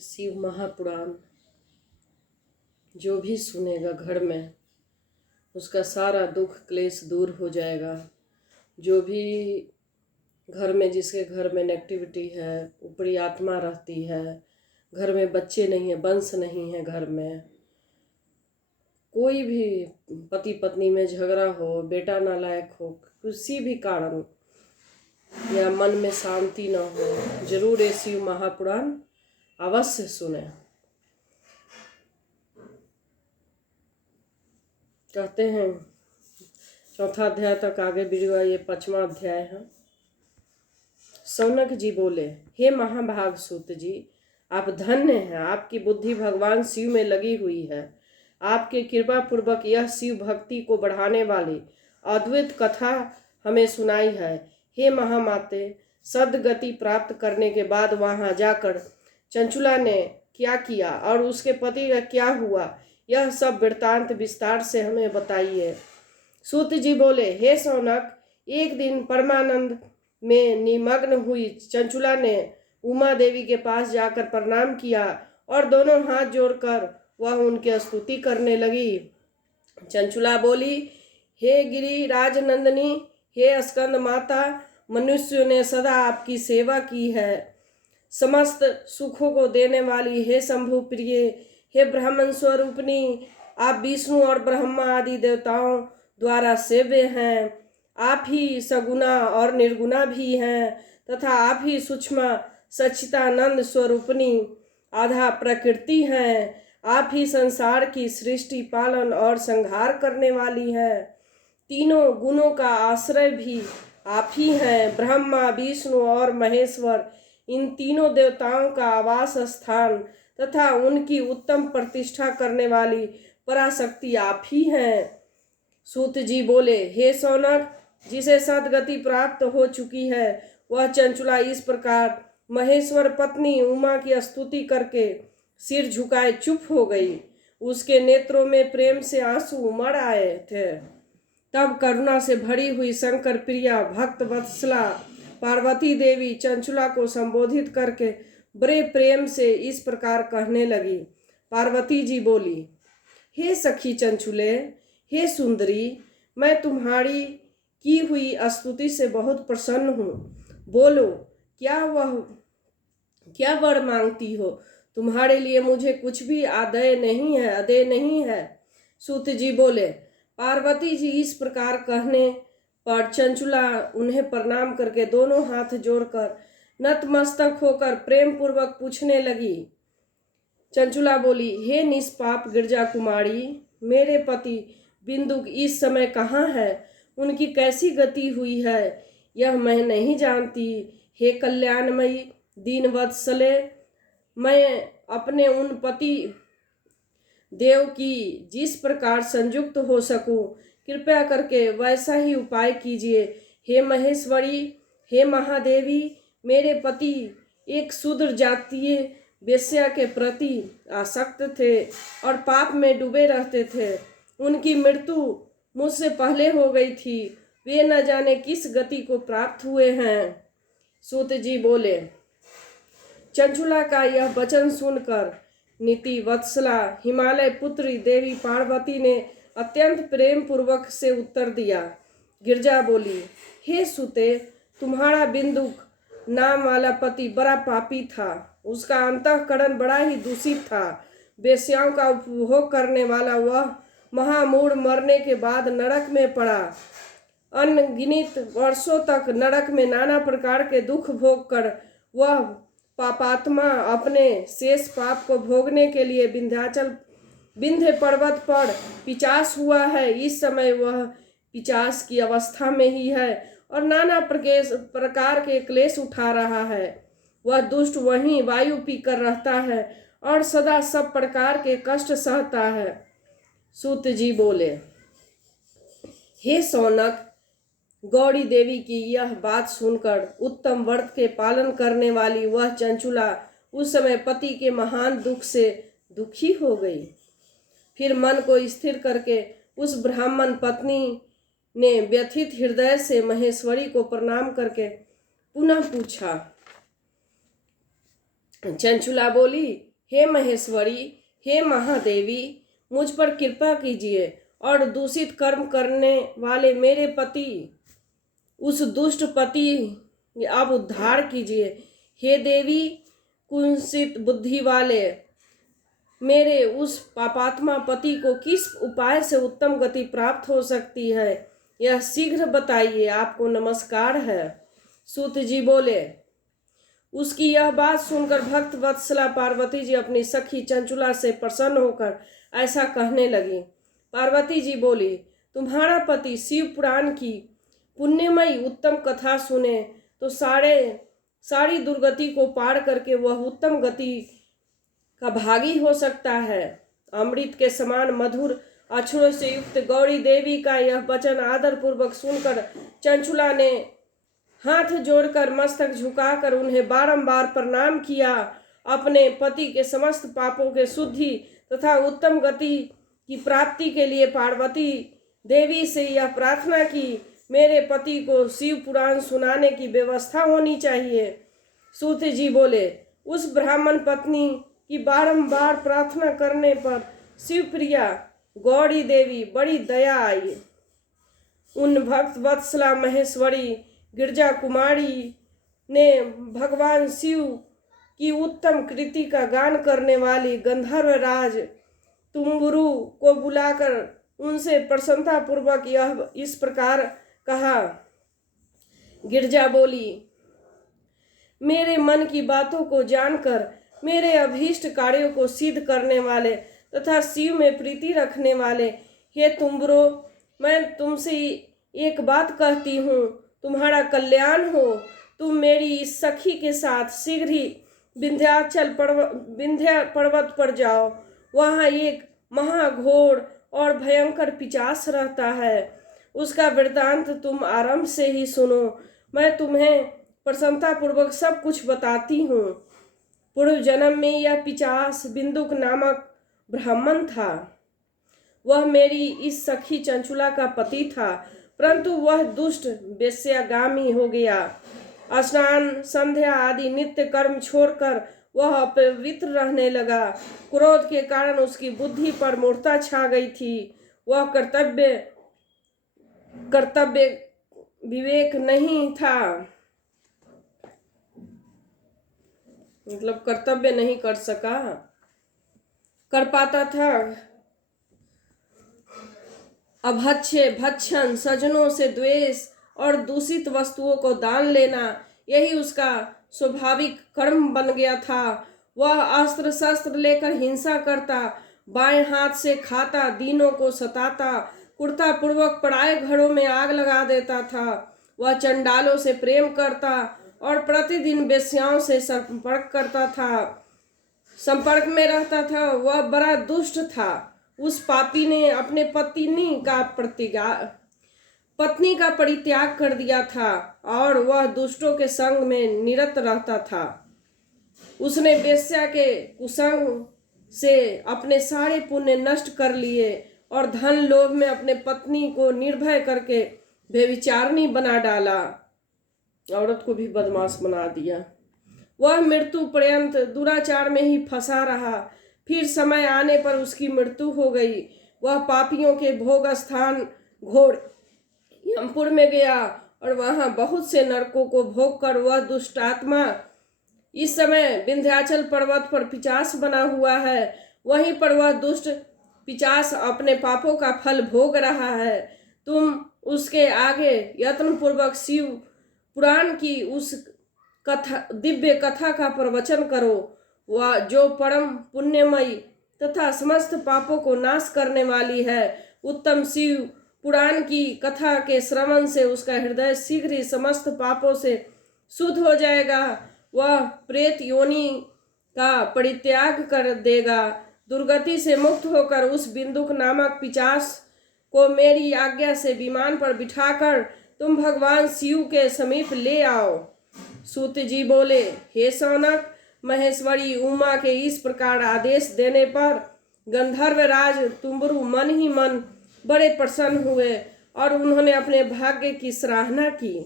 शिव महापुराण जो भी सुनेगा घर में उसका सारा दुख क्लेश दूर हो जाएगा। जो भी घर में, जिसके घर में नेगेटिविटी है, ऊपरी आत्मा रहती है, घर में बच्चे नहीं है, वंश नहीं है, घर में कोई भी पति पत्नी में झगड़ा हो, बेटा नालायक हो, किसी भी कारण या मन में शांति न हो, जरूर ये शिव महापुराण अवश्य सुने। कहते हैं चौथा अध्याय तक आगे बढ़ा, ये 5वां अध्याय है। सौनक जी बोले, हे महाभाग सूत जी, आप धन्य हैं, आपकी बुद्धि भगवान शिव में लगी हुई है। आपके कृपा पूर्वक यह शिव भक्ति को बढ़ाने वाली अद्वैत कथा हमें सुनाई है। हे महामाते, सद्गति प्राप्त करने के बाद वहां जाकर चंचुला ने क्या किया और उसके पति का क्या हुआ, यह सब वृत्तांत विस्तार से हमें बताइए। सूत जी बोले, हे सौनक, एक दिन परमानंद में निमग्न हुई चंचुला ने उमा देवी के पास जाकर प्रणाम किया और दोनों हाथ जोड़कर वह उनकी स्तुति करने लगी। चंचुला बोली, हे गिरि राजनंदिनी, हे स्कंद माता, मनुष्यों ने सदा आपकी सेवा की है। समस्त सुखों को देने वाली हे शंभु प्रिय, हे ब्राह्मण स्वरूपनी, आप विष्णु और ब्रह्मा आदि देवताओं द्वारा सेव्य हैं। आप ही सगुना और निर्गुणा भी हैं तथा आप ही सूक्ष्म सच्चिदानंद स्वरूपनी आधा प्रकृति हैं। आप ही संसार की सृष्टि, पालन और संहार करने वाली हैं। तीनों गुणों का आश्रय भी आप ही हैं। ब्रह्मा, विष्णु और महेश्वर, इन तीनों देवताओं का आवास स्थान तथा उनकी उत्तम प्रतिष्ठा करने वाली पराशक्ति आप ही हैं। सूत जी बोले, हे सौनक, जिसे सद्गति प्राप्त हो चुकी है वह चंचुला इस प्रकार महेश्वर पत्नी उमा की स्तुति करके सिर झुकाए चुप हो गई। उसके नेत्रों में प्रेम से आंसू उमड़ आए थे। तब करुणा से भरी हुई शंकर प्रिया भक्त वत्सला पार्वती देवी चंचुला को संबोधित करके बड़े प्रेम से इस प्रकार कहने लगी। पार्वती जी बोली, हे सखी चंचुले, हे सुंदरी, मैं तुम्हारी की हुई स्तुति से बहुत प्रसन्न हूँ। बोलो, क्या वर मांगती हो? तुम्हारे लिए मुझे कुछ भी अदेय नहीं है। सूत जी बोले, पार्वती जी इस प्रकार कहने पर चंचुला उन्हें प्रणाम करके दोनों हाथ जोड़कर नतमस्तक होकर प्रेम पूर्वक पूछने लगी। चंचुला बोली, हे निष्पाप गिरजा कुमारी, मेरे पति बिंदु इस समय कहाँ है? उनकी कैसी गति हुई है यह मैं नहीं जानती। हे कल्याणमयी दीनवत्सले, मैं अपने उन पति देव की जिस प्रकार संयुक्त हो सकूं, कृपया करके वैसा ही उपाय कीजिए। हे महेश्वरी, हे महादेवी, मेरे पति एक शूद्र जातीय वेश्या के प्रति आसक्त थे और पाप में डूबे रहते थे। उनकी मृत्यु मुझसे पहले हो गई थी। वे न जाने किस गति को प्राप्त हुए हैं। सूत जी बोले, चंचुला का यह वचन सुनकर नीति वत्सला हिमालय पुत्री देवी पार्वती ने अत्यंत प्रेम पूर्वक से उत्तर दिया। गिरजा बोली, हे सुते, तुम्हारा बिंदुक नाम वाला पति बड़ा पापी था। उसका अंतःकरण बड़ा ही दूषित था। वेश्याओं का उपभोग करने वाला वह महामूढ़ मरने के बाद नरक में पड़ा। अनगिनत वर्षों तक नरक में नाना प्रकार के दुख भोग कर वह पापात्मा अपने शेष पाप को भोगने के लिए विंध्य पर्वत पर पिचास हुआ है। इस समय वह पिचास की अवस्था में ही है और नाना प्रकार के क्लेश उठा रहा है। वह दुष्ट वहीं वायु पीकर रहता है और सदा सब प्रकार के कष्ट सहता है। सूत जी बोले, हे सौनक, गौरी देवी की यह बात सुनकर उत्तम व्रत के पालन करने वाली वह चंचुला उस समय पति के महान दुख से दुखी हो गई। फिर मन को स्थिर करके उस ब्राह्मण पत्नी ने व्यथित हृदय से महेश्वरी को प्रणाम करके पुनः पूछा, चंचुला बोली, हे महेश्वरी, हे महादेवी, मुझ पर कृपा कीजिए और दूषित कर्म करने वाले मेरे पति, उस दुष्ट पति आप उद्धार कीजिए। हे देवी, कुंसित बुद्धि वाले मेरे उस पापात्मा पति को किस उपाय से उत्तम गति प्राप्त हो सकती है, यह शीघ्र बताइए, आपको नमस्कार है। सूत जी बोले। उसकी यह बात सुनकर भक्त वत्सला पार्वती जी अपनी सखी चंचुला से प्रसन्न होकर ऐसा कहने लगी। पार्वती जी बोली, तुम्हारा पति शिव पुराण की पुण्यमयी उत्तम कथा सुने तो सारी दुर्गति को पार करके वह उत्तम गति का भागी हो सकता है। अमृत के समान मधुर अक्षरों से युक्त गौरी देवी का यह वचन आदर पूर्वक सुनकर चंचुला ने हाथ जोड़कर मस्तक झुकाकर उन्हें बारंबार प्रणाम किया। अपने पति के समस्त पापों के शुद्धि तथा उत्तम गति की प्राप्ति के लिए पार्वती देवी से यह प्रार्थना की, मेरे पति को शिव पुराण सुनाने की व्यवस्था होनी चाहिए। सूत जी बोले, उस ब्राह्मण पत्नी की बारंबार प्रार्थना करने पर शिवप्रिया गौरी देवी बड़ी दया आई। उन भक्त वत्सला महेश्वरी गिरजा कुमारी ने भगवान शिव की उत्तम कृति का गान करने वाली गंधर्व राज तुम्बुरु को बुलाकर उनसे प्रसन्नता पूर्वक यह इस प्रकार कहा। गिरजा बोली, मेरे मन की बातों को जानकर मेरे अभीष्ट कार्यों को सिद्ध करने वाले तथा शिव में प्रीति रखने वाले हे तुम्बुरो, मैं तुमसे एक बात कहती हूँ, तुम्हारा कल्याण हो। तुम मेरी इस सखी के साथ शीघ्र ही विंध्या पर्वत पर जाओ। वहाँ एक महाघोर और भयंकर पिशाच रहता है। उसका वृत्तांत तुम आरंभ से ही सुनो। मैं तुम्हें प्रसन्नतापूर्वक सब कुछ बताती हूँ। पूर्व जन्म में यह पिशाच बिंदुक नामक ब्राह्मण था। वह मेरी इस सखी चंचुला का पति था, परंतु वह दुष्ट वेश्यागामी हो गया। स्नान संध्या आदि नित्य कर्म छोड़कर वह अपवित्र रहने लगा। क्रोध के कारण उसकी बुद्धि पर मूर्छा छा गई थी। वह कर्तव्य विवेक नहीं था, मतलब कर्तव्य नहीं कर पाता था। अभक्ष्य भक्षण, सज्जनों से द्वेष और दूषित वस्तुओं को दान लेना, यही उसका स्वाभाविक कर्म बन गया था। वह अस्त्र शस्त्र लेकर हिंसा करता, बाएं हाथ से खाता, दीनों को सताता, क्रूरता पूर्वक पराये घरों में आग लगा देता था। वह चंडालों से प्रेम करता और प्रतिदिन वेश्याओं से संपर्क में रहता था। वह बड़ा दुष्ट था। उस पापी ने अपने पत्नी का परित्याग कर दिया था और वह दुष्टों के संग में निरत रहता था। उसने वेश्या के कुसंग से अपने सारे पुण्य नष्ट कर लिए और धन लोभ में अपने पत्नी को निर्भय करके व्यभिचारिणी बना डाला। औरत को भी बदमाश बना दिया। वह मृत्यु पर्यंत दुराचार में ही फंसा रहा। फिर समय आने पर उसकी मृत्यु हो गई। वह पापियों के भोग स्थान घोर यमपुर में गया और वहां बहुत से नरकों को भोग कर वह दुष्टात्मा इस समय विंध्याचल पर्वत पर पिशाच बना हुआ है। वहीं पर वह दुष्ट पिशाच अपने पापों का फल भोग रहा है। तुम उसके आगे यत्न पूर्वक शिव पुराण की उस दिव्य कथा का प्रवचन करो, वह जो परम पुण्यमयी तथा समस्त पापों को नाश करने वाली है। उत्तम शिव पुराण की कथा के श्रवण से उसका हृदय शीघ्र ही समस्त पापों से शुद्ध हो जाएगा। वह प्रेत योनि का परित्याग कर देगा। दुर्गति से मुक्त होकर उस बिंदुक नामक पिशाच को मेरी आज्ञा से विमान पर बिठाकर तुम भगवान शिव के समीप ले आओ। सूत जी बोले, हे सौनक, महेश्वरी उमा के इस प्रकार आदेश देने पर गंधर्व राज तुम्बुरु मन ही मन बड़े प्रसन्न हुए और उन्होंने अपने भाग्य की सराहना की।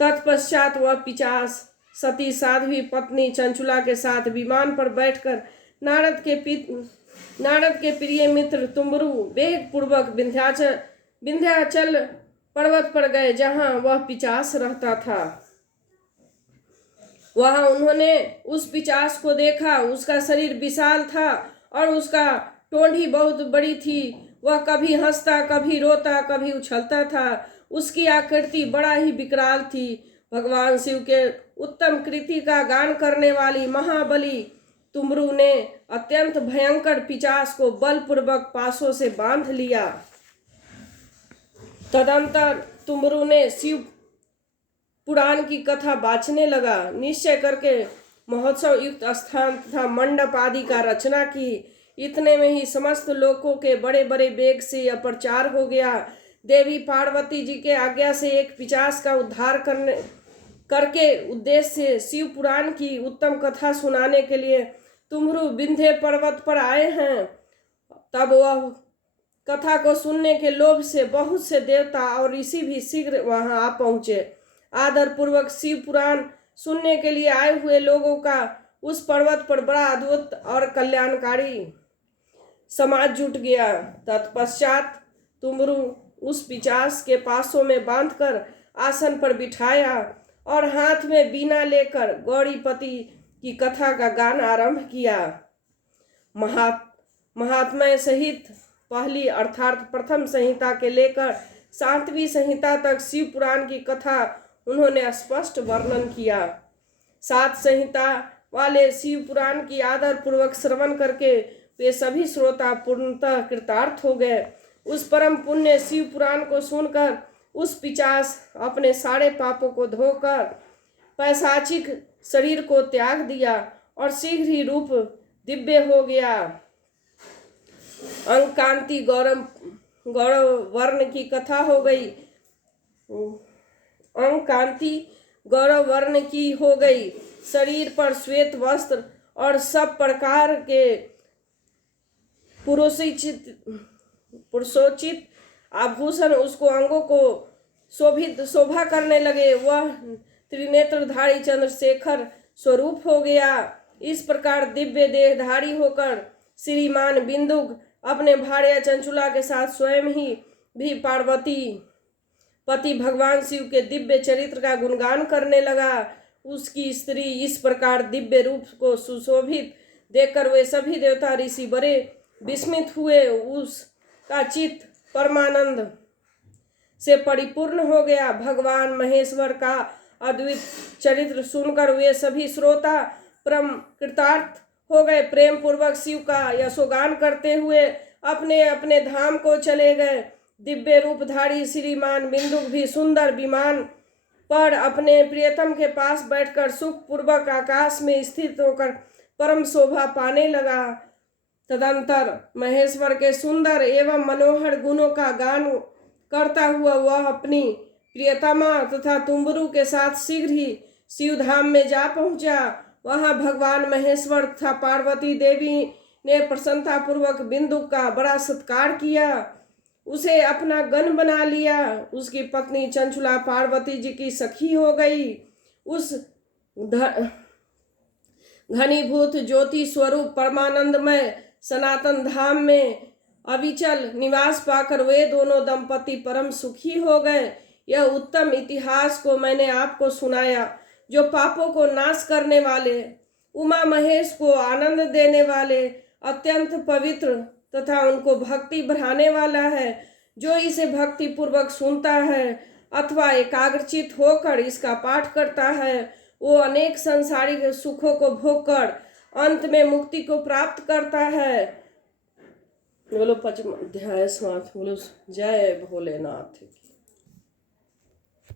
तत्पश्चात वह पिशाच सती साध्वी पत्नी चंचुला के साथ विमान पर बैठकर नारद के प्रिय मित्र तुम्बरु वेग पूर्वक विंध्याचल पर्वत पर गए, जहां वह पिशाच रहता था। वहां उन्होंने उस पिशाच को देखा। उसका शरीर विशाल था और उसका टोंडी बहुत बड़ी थी। वह कभी हंसता, कभी रोता, कभी उछलता था। उसकी आकृति बड़ा ही विकराल थी। भगवान शिव के उत्तम कृति का गान करने वाली महाबली तुम्बरु ने अत्यंत भयंकर पिशाच को बलपूर्वक पासों से बांध लिया। तदंतर तुम्बरु ने शिव पुराण की कथा बाँचने लगा। निश्चय करके महोत्सव युक्त स्थान तथा मंडप आदि का रचना की। इतने में ही समस्त लोकों के बड़े बड़े वेग से यह प्रचार हो गया। देवी पार्वती जी के आज्ञा से एक पिशाच का उद्धार करके उद्देश्य से शिव पुराण की उत्तम कथा सुनाने के लिए तुम्बरु विंध्य पर्वत पर आए हैं। तब वह कथा को सुनने के लोभ से बहुत से देवता और ऋषि भी शीघ्र वहां आ पहुंचे। आदर पूर्वक शिव पुराण सुनने के लिए आए हुए लोगों का उस पर्वत पर बड़ा अद्भुत और कल्याणकारी समाज जुट गया। तत्पश्चात तुम्बरु उस पिशाच के पासों में बांधकर आसन पर बिठाया और हाथ में बीना लेकर गौरीपति की कथा का गान आरंभ किया। महात्म्य सहित पहली अर्थात प्रथम संहिता के लेकर 7वीं संहिता तक शिव पुराण की कथा उन्होंने स्पष्ट वर्णन किया। 7 संहिता वाले शिव पुराण की आदर पूर्वक श्रवण करके वे सभी श्रोता पूर्णतः कृतार्थ हो गए। उस परम पुण्य शिव पुराण को सुनकर उस पिशाच अपने सारे पापों को धोकर पैशाचिक शरीर को त्याग दिया और शीघ्र ही रूप दिव्य हो गया। अंग कांति गौरव वर्ण की कथा हो गई। अंग कांति गौरव वर्ण की हो गई। शरीर पर श्वेत वस्त्र और सब प्रकार के पुरुषोचित आभूषण उसको अंगों को शोभा करने लगे। वह त्रिनेत्रधारी चंद्रशेखर स्वरूप हो गया। इस प्रकार दिव्य देहधारी होकर श्रीमान बिंदुक अपने भार्या चंचुला के साथ स्वयं ही भी पार्वती पति भगवान शिव के दिव्य चरित्र का गुणगान करने लगा। उसकी स्त्री इस प्रकार दिव्य रूप को सुशोभित देखकर वे सभी देवता ऋषि बड़े विस्मित हुए। उसका चित्त परमानंद से परिपूर्ण हो गया। भगवान महेश्वर का अद्वित चरित्र सुनकर वे सभी श्रोता परम कृतार्थ हो गए। प्रेम पूर्वक शिव का यशोगान करते हुए अपने अपने धाम को चले गए। दिव्य रूपधारी श्रीमान बिंदुक भी सुंदर विमान पर अपने प्रियतम के पास बैठकर सुख पूर्वक आकाश में स्थित होकर परम शोभा पाने लगा। तदंतर महेश्वर के सुंदर एवं मनोहर गुणों का गान करता हुआ वह अपनी प्रियतमा तथा तुम्बरु के साथ शीघ्र ही शिवधाम में जा पहुंचा। वहां भगवान महेश्वर तथा पार्वती देवी ने प्रसन्नता पूर्वक बिंदुक का बड़ा सत्कार किया, उसे अपना गण बना लिया। उसकी पत्नी चंचुला पार्वती जी की सखी हो गई। उस घनीभूत ज्योति स्वरूप परमानंदमय सनातन धाम में अविचल निवास पाकर वे दोनों दंपति परम सुखी हो गए। यह उत्तम इतिहास को मैंने आपको सुनाया, जो पापों को नाश करने वाले, उमा महेश को आनंद देने वाले, अत्यंत पवित्र तथा उनको भक्ति बढ़ाने वाला है। जो इसे भक्ति पूर्वक सुनता है अथवा एकाग्रचित होकर इसका पाठ करता है, वो अनेक संसारिक सुखों को भोगकर अंत में मुक्ति को प्राप्त करता है। बोलो 5वां अध्याय समाप्त। बोलो जय भोलेनाथ।